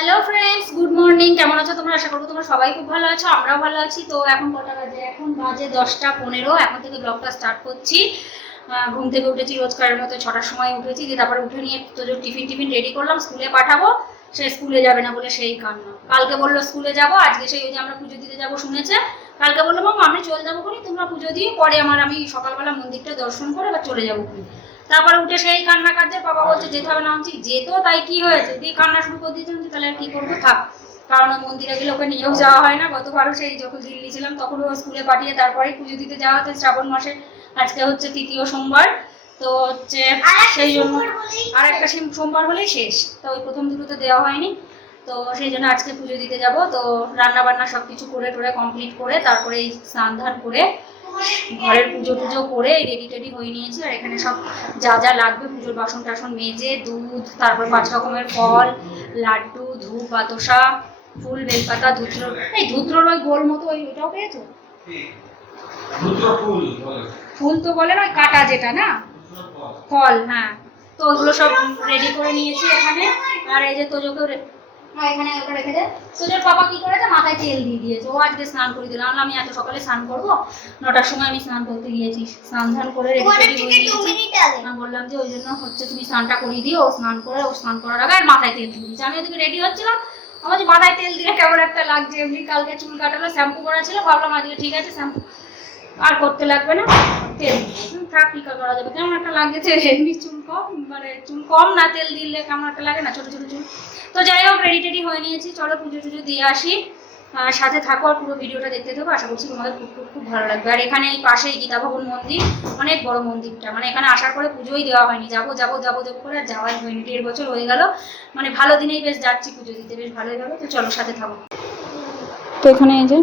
Hello friends good morning কেমন আছো তোমরা? আশা করব তোমরা সবাই খুব ভালো আছো, আমরাও ভালো আছি। তো এখন কটা বাজে? এখন বাজে দশটা পনেরো। এখন থেকে ব্লগটা স্টার্ট করছি। ঘুম থেকে উঠেছি রোজকারের মতো ছটার সময় উঠেছি, দিয়ে তারপরে উঠে নিয়ে তো যে টিফিন টিফিন রেডি করলাম স্কুলে পাঠাবো। সে স্কুলে যাবে না বলে সেই কান্না। কালকে বলল স্কুলে যাব, আজকে সেই ওই যে আমরা পুজো দিতে যাব শুনেছে। কালকে বলল মাম আমি চলে যাব করি, তোমরা পুজো দিয়ে পরে আমার আমি সকালবেলা মন্দিরটা দর্শন করে বা চলে যাব করি তারপরে উঠে সেই কান্না কাঁদছে বাবা বলছে যেতে হবে না আমি বলছি, যেত তাই কি হয়েছে? দিয়ে কান্না শুরু করে দিয়েছেন তাহলে আর কি করব? থাক। কারণ মন্দিরে গেলে ওকে নিয়েও যাওয়া হয় না। গতবারও সেই যখন দিল্লি ছিলাম তখন ও স্কুলে পাঠিয়ে তারপরে পুজো দিতে যাওয়া হতো শ্রাবণ মাসে আজকে হচ্ছে তৃতীয় সোমবার। তো হচ্ছে সেই জন্য আর একটা সিম- সোমবার হলেই শেষ। তো ওই প্রথম দুটোতে দেওয়া হয়নি। তো সেই জন্য আজকে পুজো দিতে যাব। তো রান্না বান্না সব কিছু করে টোরে কমপ্লিট করে তারপরে এই স্নান ধান করে ঘরের পুজো টুজো করে রেডি টেডি হয়ে নিয়েছি আর এখানে সব যা যা লাগবে পুজোর বাসন টাসন মেজে দুধ তারপর পাঁচ রকমের ফল লাড্ডু ধূপ বাতাসা ফুল বেলপাতা ধুত্র এই ধুত্রর ওই গোল মতো ওই ওটাও পেয়েছ? ফুল তো বলে না ওই কাটা যেটা না? ফল হ্যাঁ। তো ওগুলো সব রেডি করে নিয়েছি এখানে আর এই যে তোজোকেও হ্যাঁ এখানে ওটা রেখে দে তোজোর বাবা কি করেছে? মাথায় তেল দিয়ে দিয়েছে। ও আজকে স্নান করে দিলাম আমি এত সকালে স্নান করব। নটার সময় আমি স্নান করতে গিয়েছি। স্নান ধান করে আমি বললাম যে ওই জন্য হচ্ছে তুমি স্নানটা করিয়ে দিও ও স্নান করে ও স্নান করার আগে আর মাথায় তেল দিয়ে দিয়েছে। আমি ওদিকে রেডি হচ্ছিলাম। আমার যে মাথায় তেল দিয়ে কেমন একটা লাগছে। এমনি কালকে চুল কাটালো শ্যাম্পু করা ছিল। ভাবলাম আজকে ঠিক আছে শ্যাম্পু আর করতে লাগবে না। তেল দিয়ে থাক করা যাবে। কেমন একটা লাগছে, এমনি চুল কম মানে চুল কম না, তেল দিলে কেমন একটা লাগে না, ছোট ছোট চুল। তো যাই হোক রেডি টেডি হয়ে নিয়েছি। চলো পুজো টুজো দিয়ে আসি। সাথে থাকো আর পুরো ভিডিওটা দেখতে থাকো। আশা করছি তোমাদের খুব খুব খুব ভালো লাগবে। আর এখানে এই পাশেই গীতা ভবন মন্দির, অনেক বড় মন্দিরটা। মানে এখানে আসার পরে পুজোই দেওয়া হয়নি। যাব যাব যাব যাব করে আর যাওয়াই হয়নি। দেড় বছর হয়ে গেল। মানে ভালো দিনেই বেশ যাচ্ছি পুজো দিতে। বেশ ভালোই হবে তো চলো সাথে থাকো। তো এখানে এই যে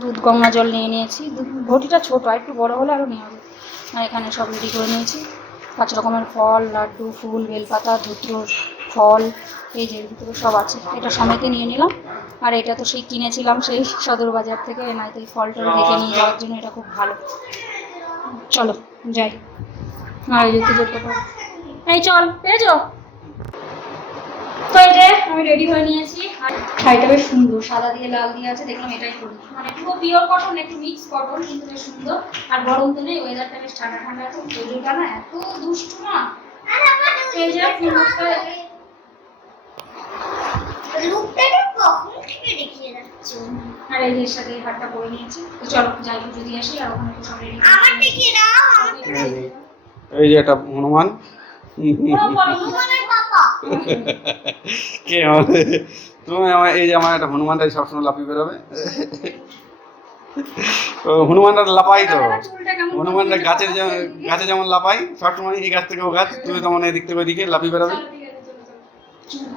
দুধ, গঙ্গা জল নিয়ে নিয়েছি। ঘটিটা ছোট, আর একটু বড় হলে আরও নেওয়া যাবে এখানে সব রেডি করে নিয়েছি। পাঁচ রকমের ফল, লাড্ডু, ফুল, বেলপাতা, ধুত্র ফল, এই যে ভিতরে সব আছে। এটা সমেতে নিয়ে নিলাম। আর এটা তো সেই কিনেছিলাম সেই সদর বাজার থেকে নয়তো এই ফল টল রেখে নিয়ে যাওয়ার জন্য এটা খুব ভালো। চলো, যাই। আর এই যে এই চল, এই আমি রেডি হয়ে নিয়েছি। শাড়িটা বেশ সুন্দর সাদা দিয়ে লাল দিয়ে আছে দেখলাম এটাই করি মানে পুরো পিওর কটন একটু মিক্স কটন কিন্তু বেশ সুন্দর। আর গরম তো নেই ওয়েদারটা বেশ ঠান্ডা ঠান্ডা আছে। পুজোটা না এত দুষ্টু না। এই যে ফুলটা লুকটা কখন থেকে দেখিয়ে যাচ্ছে? আর এই এর সাথে হারটা পরে নিয়েছি। তো চলো যাই পুজো দিয়ে আসি আর ওখানে সব রেডি আমার দেখিয়ে দাও? এই যে একটা হনুমান। কে হবে? তুমি আমার এই যে আমার একটা হনুমানটা সবসময় লাফিয়ে বেরোবে। হনুমানটা লাপাই তো। হনুমানটা গাছের গাছে যেমন লাপাই সবসময় এই গাছ থেকে ও গাছ তুমি তেমন এদিক থেকে ওইদিকে লাফিয়ে বেরোবে।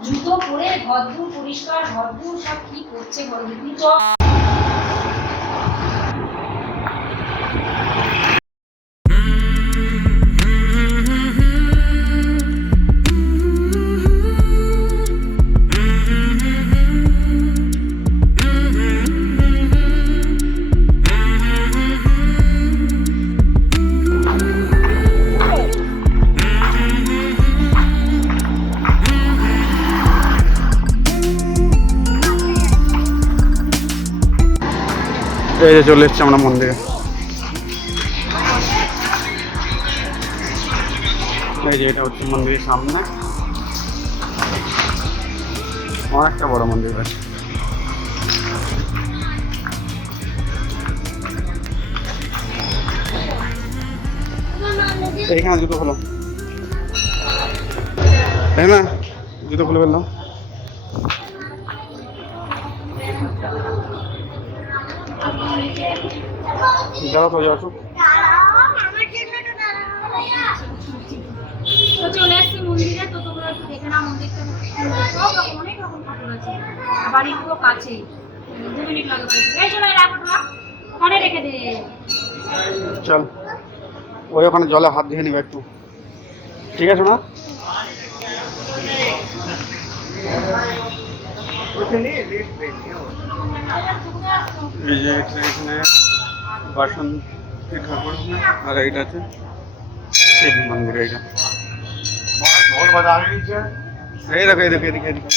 জুতো পরে ঘরদুর পরিষ্কার ঘরদুর সব কি করছে এই যে চলে এসছি আমরা মন্দিরে। এই যে এটা হচ্ছে মন্দিরের সামনে। অনেকটা বড় মন্দির আছে এইখানে জুতো খোলো। তাই না, জুতো খুলে ফেললাম যাও তো যাও তো। দাঁড়াও আমার জন্য তো দাঁড়াও তো চলে এসছি মন্দিরে তো তোমরা একটু দেখে নাও মন্দিরটা। খুব সুন্দর। সব রকম অনেক রকম ঠাকুর আছে। বাড়ির পুরো কাছেই। দু মিনিট লাগে এই চলো এই ওখানে রেখে দে। চল। ওই ওখানে জলে হাত দিয়ে নিবে একটু। ঠিক আছে না? এই যে এটা এখানে বাসন্তী ঠাকুর আর এইটা আছে শিব মন্দির এইটা। এই দেখো এই দেখো এদিকে এদিকে এদিকে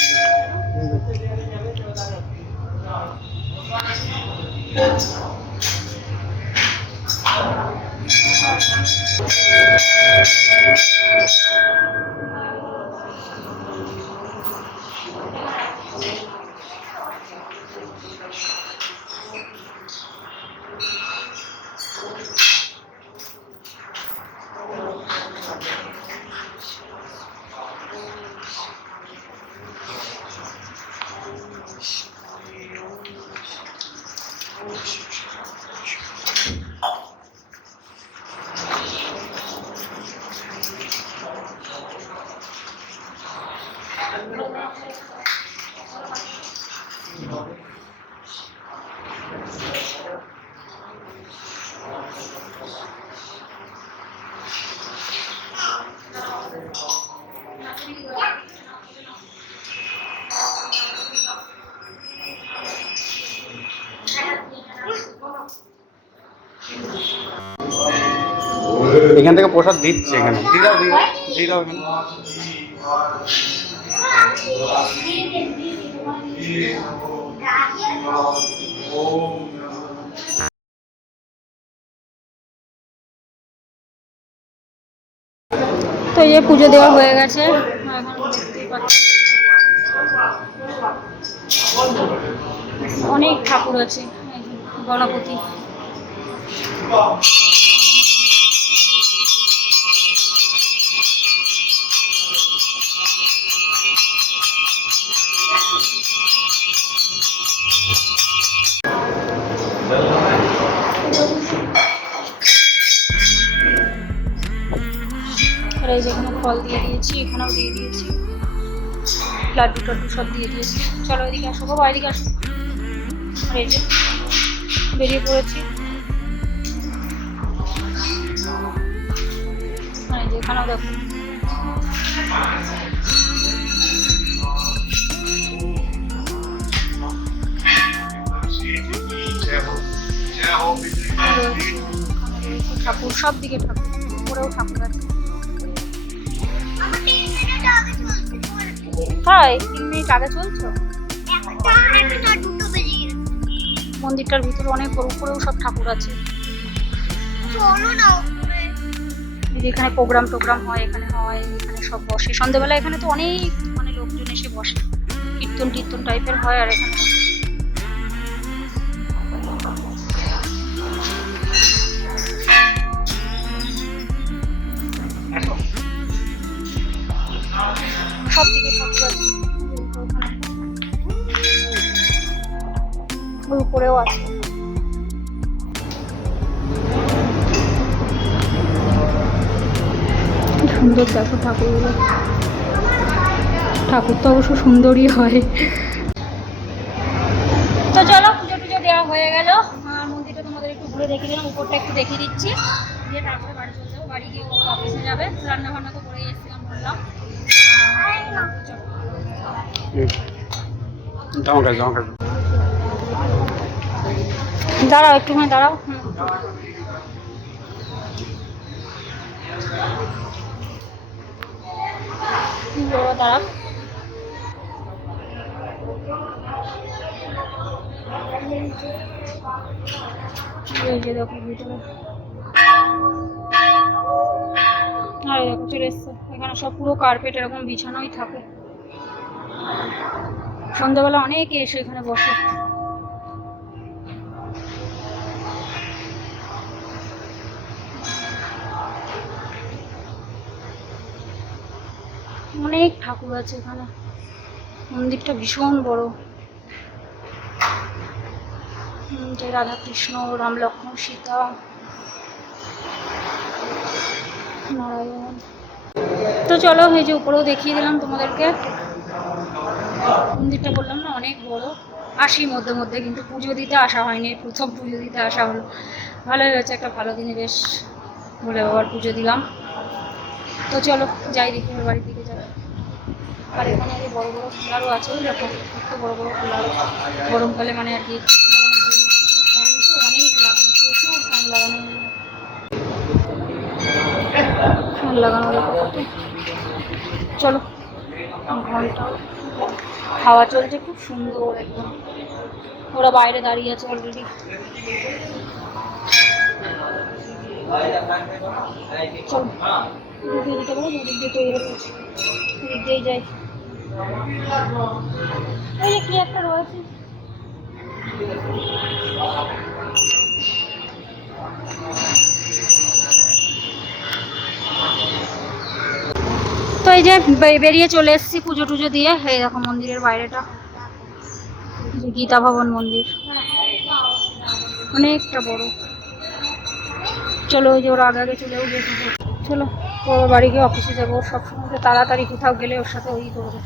এখান থেকে প্রসাদ দিচ্ছে এখানে। দিয়ে দাও দিয়ে দাও এখানে। তো এই পুজো দেওয়া হয়ে গেছে। অনেক ঠাকুর আছে গণপতি আর এই যেখানে ফল দিয়ে দিয়েছি এখানেও দিয়ে দিয়েছি। লাড্ডু টাড্ডু সব দিয়ে দিয়েছি। চলো এদিকে আসো বাবা এদিকে আসো। আর এই যে বেরিয়ে পড়েছি। আর এখানেও দেখো। ঠাকুর সব দিকে ঠাকুর। উপরেও ঠাকুর আছে। তাই তিন মিনিট আগে চলছো? মন্দিরটার ভিতরে অনেক বড় উপরেও সব ঠাকুর আছে। এখানে প্রোগ্রাম টোগ্রাম হয় এখানে হয় এখানে সব বসে। সন্ধ্যেবেলা এখানে তো অনেক মানে লোকজন এসে বসে। কীর্তন টীর্তন টাইপের হয় আর এখানে। ওই উপরেও আছে সুন্দর দেখো ঠাকুরগুলো। ঠাকুর তো অবশ্য সুন্দরই হয়। তো চলো পুজো টুজো দেওয়া হয়ে গেল। আর মন্দিরটা তোমাদের একটু ঘুরে দেখিয়ে দিলাম উপরটা একটু দেখিয়ে দিচ্ছি। দিয়ে তারপরে বাড়ি চলে যাব বাড়ি গিয়ে অফিসে যাবে। রান্না বান্না তো করেই এসেছিলাম বললাম। জামা কাজ দাঁড়াও একটুখানি, দাঁড়াও। দাঁড়াও। দেখো চলে এসছে। এখানে সব পুরো কার্পেট এরকম বিছানোই থাকে। সন্ধ্যাবেলা অনেকে এসে এখানে বসে। অনেক ঠাকুর আছে এখানে। মন্দিরটা ভীষণ বড়। যে রাধা কৃষ্ণ রাম লক্ষ্মণ, সীতা, নারায়ণ। তো চলো, এই যে উপরেও দেখিয়ে দিলাম তোমাদেরকে। মন্দিরটা বললাম না, অনেক বড়। আসি মধ্যে মধ্যে, কিন্তু পুজো দিতে আসা হয়নি। প্রথম পুজো দিতে আসা হলো। ভালোই হয়েছে, একটা ভালো দিনে বেশ বলে বাবার পুজো দিলাম। তো চলো, যাই দেখি যাব আর এখানে এই বড় বড় কুলারও আছে, দেখো, একটু বড় বড় কুলার গরমকালে মানে আর কি, ফ্যান তো অনেক লাগানো, প্রচুর ফ্যান লাগানো ফ্যান লাগানো চলো ঘণ্টা হাওয়া চলছে, খুব সুন্দর একদম। ওরা বাইরে দাঁড়িয়ে আছে অলরেডি চল এদিক দিয়ে যেতে পারো এদিক দিয়ে তৈরি রয়েছে এদিক দিয়েই যাই। যে কি একটা রয়েছে? তো এই যে বেরিয়ে চলে এসেছি পুজো টুজো দিয়ে, এই দেখো মন্দিরের বাইরেটা। গীতা ভবন মন্দির। অনেকটা বড়। চলো ওই যে ওরা আগে আগে চলেও চলো ওর বাড়ি গিয়ে অফিসে যাব। সবসময় তাড়াতাড়ি কোথাও গেলে ওর সাথে ওই করবে।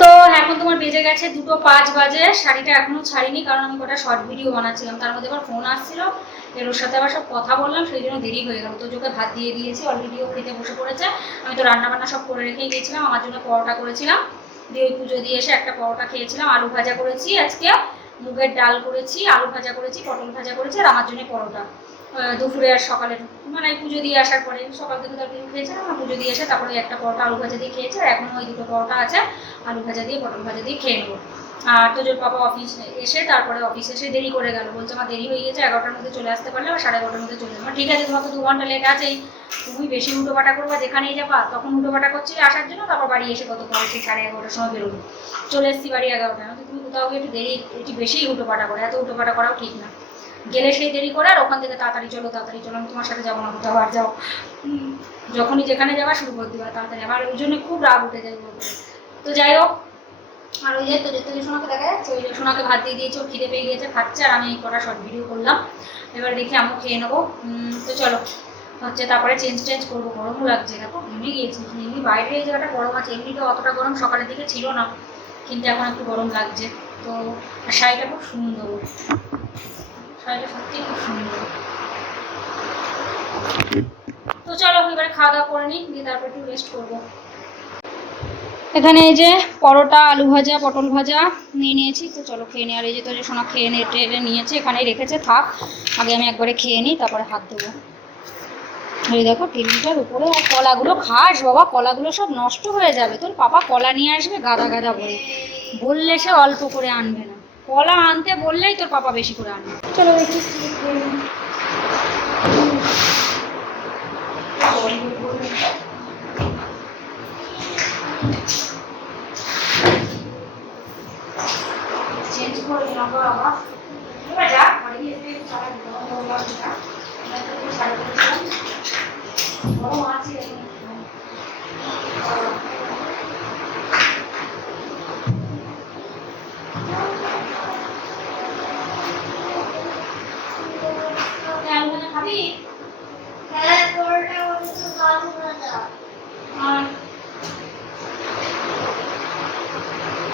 তো এখন তোমার বেজে গেছে দুটো পাঁচ বাজে, শাড়িটা এখনও ছাড়িনি কারণ আমি কটা শর্ট ভিডিও বানাচ্ছিলাম। তার মধ্যে আবার ফোন আসছিল, এর ওর সাথে আবার সব কথা বললাম, সেই জন্য দেরি হয়ে গেল। তো ওকে ভাত দিয়ে দিয়েছি অলরেডি ও খেতে বসে পড়েছে। আমি তো রান্না বান্না সব করে রেখেই গিয়েছিলাম, আমার জন্য পরোটা করেছিলাম। দিয়ে ওই পুজো দিয়ে এসে একটা পরোটা খেয়েছিলাম, আলু ভাজা করেছি আজকে, মুগের ডাল করেছি, আলু ভাজা করেছি, পটল ভাজা করেছি, আর আমার জন্য পরোটা। দুপুরে আর সকালে মানে পুজো দিয়ে আসার পরে, সকাল থেকে তো কিছু খেয়েছিলাম আর পুজো দিয়ে এসে তারপরে একটা পরোটা আলু ভাজা দিয়ে খেয়েছে, আর এখনও ওই দুটো পরোটা আছে, আলু ভাজা দিয়ে, পটল ভাজা দিয়ে খেয়ে নেব। আর তোজোর বাবা অফিস এসে তারপরে অফিস এসে দেরি করে গেল। বলছে আমার দেরি হয়ে গেছে, এগারোটার মধ্যে চলে আসতে পারলে বা সাড়ে এগারোটার মধ্যে চলে যাব। ঠিক আছে, তোমার তো দু ঘণ্টা লেট আছেই। তুমি বেশি উল্টোপাটা করবা, যেখানেই যাবা, তখন উল্টোপাটা করছি আসার জন্য, তারপর বাড়ি এসে কত পরে সেই সাড়ে এগারোটার সময় বেরোবো। চলে এসেছি বাড়ি এগারোটায়। তো তুমি কোথাও একটু দেরি, একটু বেশিই উল্টোপাটা করে, এত উল্টোপাটা করাও ঠিক না। গেলে সেই দেরি করে আর ওখান থেকে তাড়াতাড়ি চলো তাড়াতাড়ি চলো, আমি তোমার সাথে যাব না, কোথাও আর যাও। যখনই যেখানে যাওয়া শুরু করে দিবা, তাড়াতাড়ি আমার ওই জন্য খুব রাগ উঠে যায়। তো যাই হোক, আর ওই যে তো যে সোনাকে দেখা যাচ্ছে, ওই যে সোনাকে ভাত দিয়ে দিয়েছে খিদে পেয়ে গিয়েছে, খাচ্ছে, আর আমি এই কটা শর্ট ভিডিও করলাম। এবার দেখি আমিও খেয়ে নেব। তো চলো, হচ্ছে তারপরে চেঞ্জ টেঞ্জ করব, গরমও লাগছে, দেখো, ঘেমে গিয়েছি এমনি বাইরে এই জায়গাটা গরম আছে এমনিতে অতটা গরম সকালের দিকে ছিল না, কিন্তু এখন একটু গরম লাগছে। তো শাড়িটা খুব সুন্দর। তো চলো এবারে খাওয়া দাওয়া করে নিই দিয়ে তারপর একটু রেস্ট করব। এখানে এই যে পরোটা, আলু ভাজা, পটল ভাজা নিয়ে নিয়েছি। তো চলো খেয়ে নিই আর এই যে তো সোনা খেয়ে নিয়ে টেনে নিয়েছে, এখানেই রেখেছে, থাক। আগে আমি একবারে খেয়ে নিই, তারপরে হাত দেবো এই দেখো টেবিলটার উপরে আর কলাগুলো খাস বাবা, কলাগুলো সব নষ্ট হয়ে যাবে। তোর পাপা কলা নিয়ে আসবে গাদা গাদা ভরে বললে সে অল্প করে আনবে না। কলা আনতে বললেই তোর পাপা বেশি করে আনবে চলো দেখি। করে দিলাম বাবা এবার যা ঘরে গিয়ে একটু সারা দিতে হবে বাবা যা এবার তো একটু সারা দিয়েছিলাম গরম আছে এখন। আলু ভাজা খাবি হ্যাঁ পরোটা বলছো আলু ভাজা আর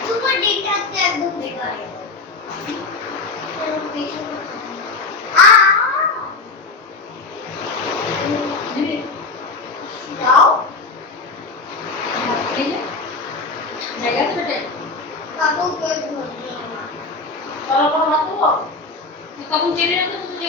তোমার ডিটারটা একদম বেকার আ দিবি? দাও এই যে, জায়গা আছে পেটে? কাকু কে ধরবে বড় বড় ভাত দেবো? তখন চেনে রাখতে তুই যে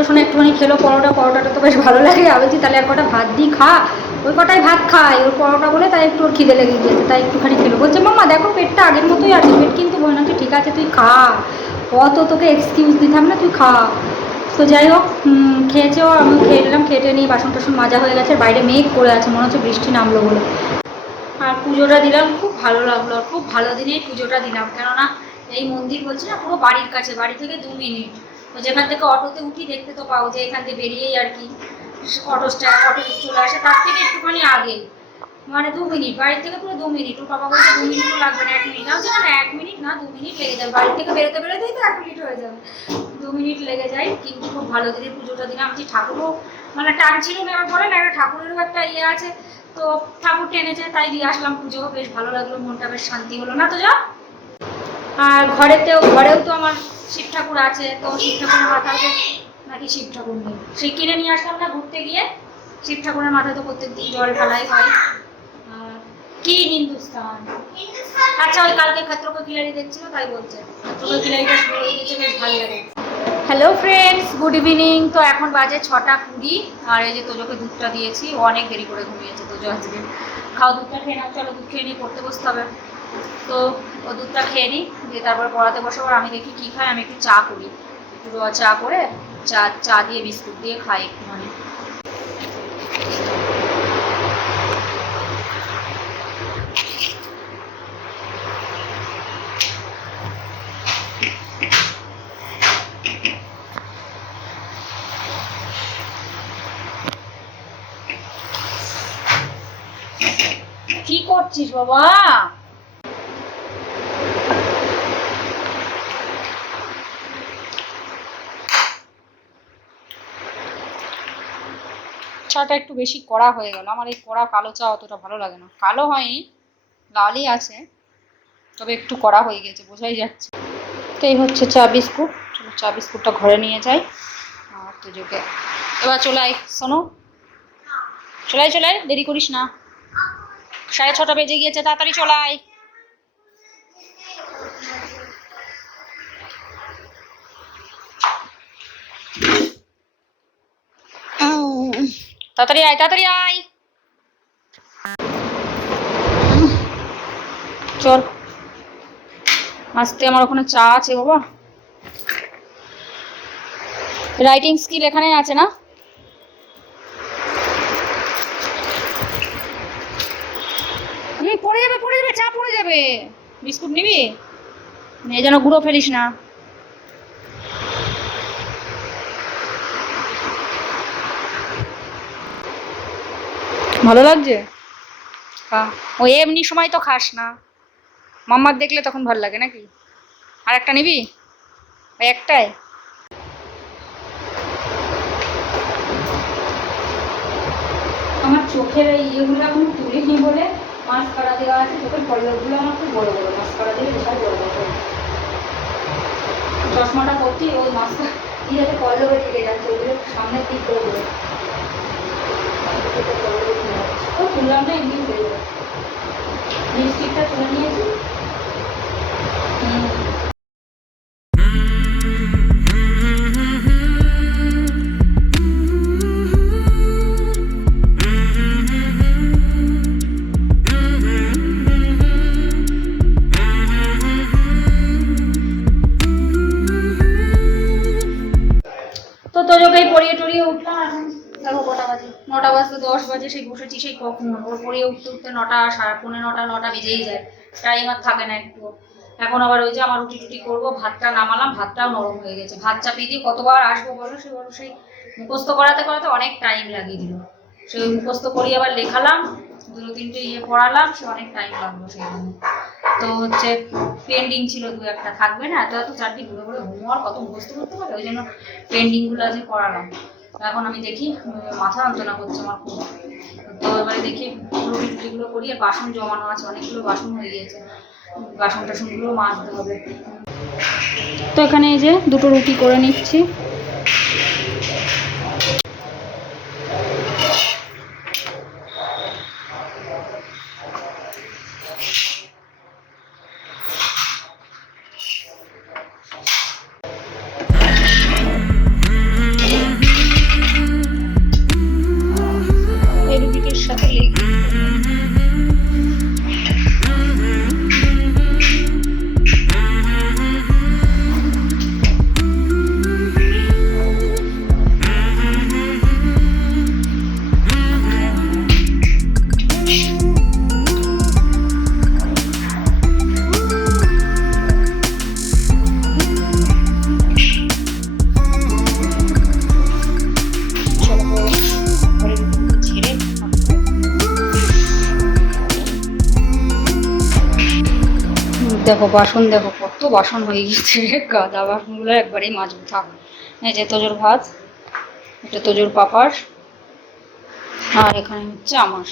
আর একটুখানি খেলো, পরোটা, পরোটাটা তো বেশ ভালো লাগে। আমি বলছি, তাহলে এক কটা ভাত দিই খা। ওই কটাই ভাত খায়। ওর পরোটা বলে তাই একটু ওর খিদে লেগে গিয়েছে, তাই একটুখানি খেলো। বলছে, মাম্মা, দেখো, পেটটা আগের মতোই আছে। পেট কিন্তু মনে হচ্ছে ঠিক আছে, তুই খা। অত তোকে এক্সকিউজ দিতাম না, তুই খা। তো যাই হোক খেয়েছেও আমি খেয়ে নিলাম। খেটে নিয়ে বাসন টাসন মাজা হয়ে গেছে। বাইরে মেঘ করে আছে, মনে হচ্ছে বৃষ্টি নামলো বলে। আর পুজোটা দিলাম, খুব ভালো লাগল। খুব ভালো দিনেই পুজোটা দিলাম। কেননা এই মন্দির বলছি না, পুরো বাড়ির কাছে, বাড়ি থেকে দু মিনিট। তো যেখান থেকে অটোতে উঠি দেখতে তো পাও যে এখান থেকে বেরিয়েই আর কি অটো স্ট্যান্ড অটো চলে আসে, তার থেকে একটুখানি আগে। মানে দু মিনিট বাড়ি থেকে পুরো দু মিনিট। ও বাবা বলছে দু মিনিটও লাগবে না, এক মিনিট। আমি না এক মিনিট না, দু মিনিট লেগে যাবে। বাড়ি থেকে বেরোতে বেরোতেই তো এক মিনিট হয়ে যাবে। দু মিনিট লেগে যায়, কিন্তু খুব ভালো দিনে পুজোটা দিলাম। যে ঠাকুরও মানে টানছিল না, এবার বলে না, একটা ঠাকুরেরও একটা ইয়ে আছে। তো ঠাকুর টেনেছে, তাই দিয়ে আসলাম পুজো বেশ ভালো লাগল, মনটা বেশ শান্তি হলো। না তো যা। আর ঘরেতেও, ঘরেও তো আমার শিব ঠাকুর আছে, তো শিব ঠাকুরের মাথাতে নাকি শিব ঠাকুর নেই। সেই কিনে নিয়ে আসলাম না, ঘুরতে গিয়ে শিব ঠাকুরের মাথায় তো প্রত্যেক দিন জল ঢালাই হয়। কি হিন্দুস্তান। আচ্ছা ওই কালকে খাত্রকে খিলাড়ি দেখছিল, তাই বলছে। খাত্রকে খিলাড়িটা শুরু হয়ে গেছে, বেশ ভালো লাগে। হ্যালো ফ্রেন্ডস গুড ইভিনিং তো এখন বাজে ছটা কুড়ি, আর এই যে তোজোকে দুধটা দিয়েছি অনেক দেরি করে ঘুমিয়েছে তোজো আজকে। খাও, দুধটা খেয়ে নাও, চলো দুধ খেয়ে নিয়ে পড়তে বসতে হবে। তো ও দুধটা খেয়ে নিই, দিয়ে তারপর পড়াতে বসবো আমি দেখি কী খাই আমি একটু চা করি। একটু র চা করে চা চা দিয়ে বিস্কুট দিয়ে খাই একটু মানে কি করছিস বাবা? চাটা একটু বেশি কড়া হয়ে গেল। আমার এই কড়া কালো চা অতটা ভালো লাগে না। কালো হয়নি, লালই আছে, তবে একটু কড়া হয়ে গেছে, বোঝাই যাচ্ছে। তো এই হচ্ছে চা বিস্কুট। চা বিস্কুটটা ঘরে নিয়ে যাই। আর তুজোকে এবার চলাই শোনো চলাই চলাই দেরি করিস না। সাড়ে ছটা বেজে গিয়েছে, তাড়াতাড়ি চলাই তাড়াতাড়ি আয় তাড়াতাড়ি আয়। চল। আজকে আমার ওখানে চা আছে, বাবা। রাইটিং স্কিল এখানে আছে না? পড়ে যাবে পড়ে যাবে, চা পড়ে যাবে। বিস্কুট নিবি? যেন গুঁড়ো ফেলিস না। ভালো লাগছে? খা। ও এমনি সময় তো খাস না। মাম্মার দেখলে তখন ভালো লাগে নাকি? আর একটা নিবি? ওই একটাই। আমার চোখের এই ইয়েগুলো এখন তুলিনি বলে মাস্কারা দেওয়া আছে চোখের পল্লবগুলো আমার খুব বড় বড়। মাস্কারা দিয়ে বিশাল বড় বড় চশমাটা করছি ওই মাস্কার দিয়ে যাতে পল্লবে থেকে যাচ্ছে ওগুলো সামনের দিক করে ও তুললাম না এমনি হয়ে যাবে লিপস্টিকটা তুলে নিয়েছি। তো তোজোকেই পড়িয়ে টড়িয়ে উঠলাম। দেখো কটা বাজে। নটা বাজতে দশ বাজে, সেই বসেছি, সেই কখন ওর পড়িয়ে উঠতে উঠতে নটা, সাড়ে পৌনে নটা নটা বেজেই যায়। টাইম আর থাকে না একটু এখন আবার ওই যে আমার রুটি টুটি করব, ভাতটা নামালাম, ভাতটাও নরম হয়ে গেছে। ভাত চাপিয়ে দিয়ে কতবার আসব বলো? সে বলো, সেই মুখস্থ করাতে করাতে অনেক টাইম লাগিয়ে দিল। সেই মুখস্থ করিয়ে আবার লেখালাম, দুটো তিনটে ইয়ে পড়ালাম, সে অনেক টাইম লাগল সেই জন্য। তো হচ্ছে পেন্ডিং ছিল দু একটা, থাকবে না? এত এত চারটি ঘুরে ঘুরে হোমওয়ার্ক কত মুখস্থ করতে পারে? ওই জন্য পেন্ডিংগুলো আজকে করালাম এখন আমি দেখি মাথা যন্ত্রণা করছে আমার খুব। তো এবারে দেখি রুটি টুটিগুলো করি, আর বাসন জমানো আছে, অনেকগুলো বাসন হয়ে গিয়েছে। বাসন টাসনগুলো মাজতে হবে। তো এখানে এই যে দুটো রুটি করে নিচ্ছি। দেখো, বাসন দেখো, কত বাসন হয়ে গেছে গাদা বাসনগুলো একবারেই মাজবো, থাক। এই যে তোজোর ভাত, এটা তোজোর পাপার আর এখানে হচ্ছে আমার।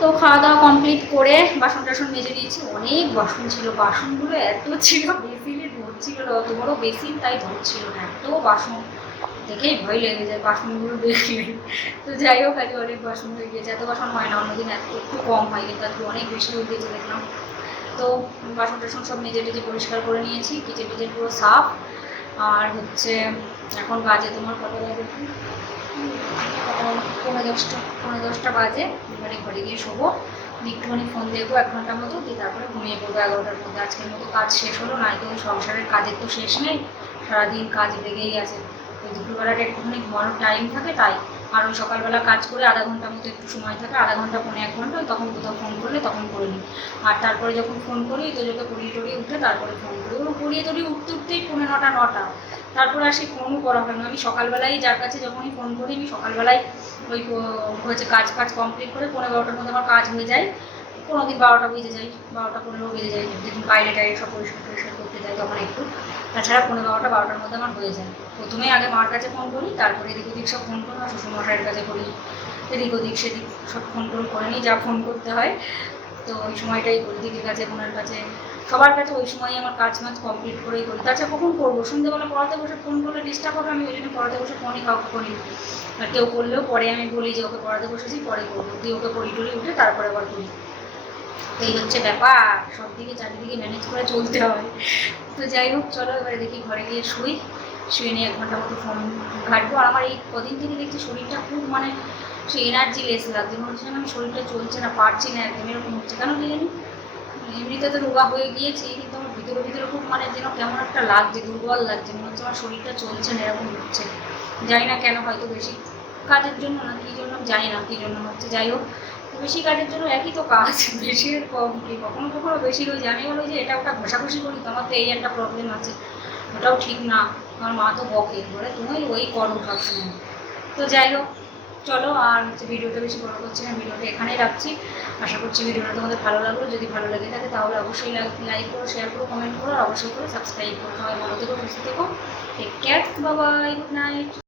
তো খাওয়া দাওয়া কমপ্লিট করে বাসন টাসন মেজে নিয়েছি, অনেক বাসন ছিল, বাসনগুলো এত ছিল বেসিনে ধরছিল না অত বড় বেসিন তাই ধরছিল না, এত বাসন। দেখেই ভয় লেগে যায় বাসনগুলো দেখলে। তো যাই হোক, আজকে অনেক বাসন হয়ে গিয়েছে এত বাসন হয় না, অন্যদিন একটু কম হয়, কিন্তু আজকে অনেক বেশি হয়ে গিয়েছে দেখলাম। তো বাসন টাসন সব মেজে টেজে পরিষ্কার করে নিয়েছি, কিচেন টিচেন পুরো সাফ। আর হচ্ছে, এখন বাজে তোমার কত বাজে? এখন পৌনে দশটা পৌনে দশটা বাজে, এবারে ঘরে গিয়ে শোবো। একটুখানি ফোন দেখব এক ঘণ্টার মতো, দিয়ে তারপরে ঘুমিয়ে পড়ব এগারোটার মধ্যে। আজকের মতো কাজ শেষ হলো নাই তো সংসারের কাজের তো শেষ নেই, সারাদিন কাজ লেগেই আছে। দুপুরবেলাটা একটুখানি ঘুমানোর টাইম থাকে, তাই আর ওই সকালবেলা কাজ করে আধা ঘণ্টার মতো একটু সময় থাকে, আধা ঘণ্টা পৌনে এক ঘণ্টা তখন কোথাও ফোন করলে তখন করে নিই। আর তারপরে যখন ফোন করি, তো যত পড়িয়ে টড়িয়ে উঠে তারপরে ফোন করি। ওগুলো পড়িয়ে টড়িয়ে উঠতে উঠতেই পৌনে নটা নটা। তারপরে আর সেই ফোনও করা হয় না। আমি সকালবেলায় যার কাছে যখনই ফোন করি, আমি সকালবেলায় ওই হচ্ছে কাজ কাজ কমপ্লিট করে পনেরো বারোটার মধ্যে আমার কাজ হয়ে যায়। দিন বারোটা বেজে যায়, বারোটা পনেরো বেজে যায় যেদিন বাইরে টাইরে সব পরিষ্কার টরিষ্কার করতে যাই তখন একটু। তাছাড়া পনেরো বারোটা, বারোটার মধ্যে আমার হয়ে যায়। প্রথমে আগে মার কাছে ফোন করি, তারপরে এদিক ওদিক সব ফোন করি শ্বশুরমশাইয়ের কাছে করি, এদিক ওদিক সেদিক সব ফোন টোন করে নিই, যা ফোন করতে হয়। তো ওই সময়টাই করি, দিদির কাছে, বোনের কাছে, সবার কাছে ওই সময় আমার কাজ মাজ কমপ্লিট করেই করি। তাছাড়া কখন করব? সন্ধ্যেবেলা পড়াতে বসে ফোন করলে ডিস্টার্ব হবে, আমি ওই জন্য পড়াতে বসে ফোনই কাউকে করি আর কেউ করলেও পরে আমি বলি যে, ওকে পড়াতে বসেছি, পরে করব। দিয়ে ওকে পড়ি টড়ি উঠে তারপরে আবার করি। এই হচ্ছে ব্যাপার সব দিকে চারিদিকে ম্যানেজ করে চলতে হয় তো যাই হোক, চলো এবারে দেখি ঘরে গিয়ে শুই। শুয়ে নিয়ে এক ঘণ্টা মতো ফোন ঘাটবো। আর আমার এই কদিন থেকে দেখছি শরীরটা খুব মানে সে এনার্জি লেস লাগছে। মনে হচ্ছে আমি শরীরটা চলছে না, পারছি না একদম এরকম হচ্ছে। কেন কি জানি? এমনিতে তো রোগা হয়ে গিয়েছি, কিন্তু আমার ভিতরে ভিতরে খুব মানে যেন কেমন একটা লাগছে, দুর্বল লাগছে। মনে হচ্ছে আমার শরীরটা চলছে না, এরকম হচ্ছে। জানি না কেন হয়তো বেশি কাজের জন্য না কী জন্য, জানি না কী জন্য হচ্ছে। যাই হোক বেশি কাজের জন্য একই তো কাজ। বেশি, কম কি কখনো কখনো বেশি হয়ে যায় আমি বলি যে এটা ওটা ঘষাঘষি করি, তোমার তো এই একটা প্রবলেম আছে। ওটাও ঠিক না আমার মা তো বকে। বলে, তুমি ওই করো সবসময়। তো যাই হোক, চলো, আর হচ্ছে ভিডিওটা বেশি বড় করছি না, ভিডিওটা এখানেই রাখছি। আশা করছি ভিডিওটা তোমাদের ভালো লাগল। যদি ভালো লেগে থাকে, তাহলে অবশ্যই লাইক করো শেয়ার করো কমেন্ট করো, আর অবশ্যই করে সাবস্ক্রাইব করো। সবাই ভালো থেকো, সুস্থ থেকো। Take care Babai good night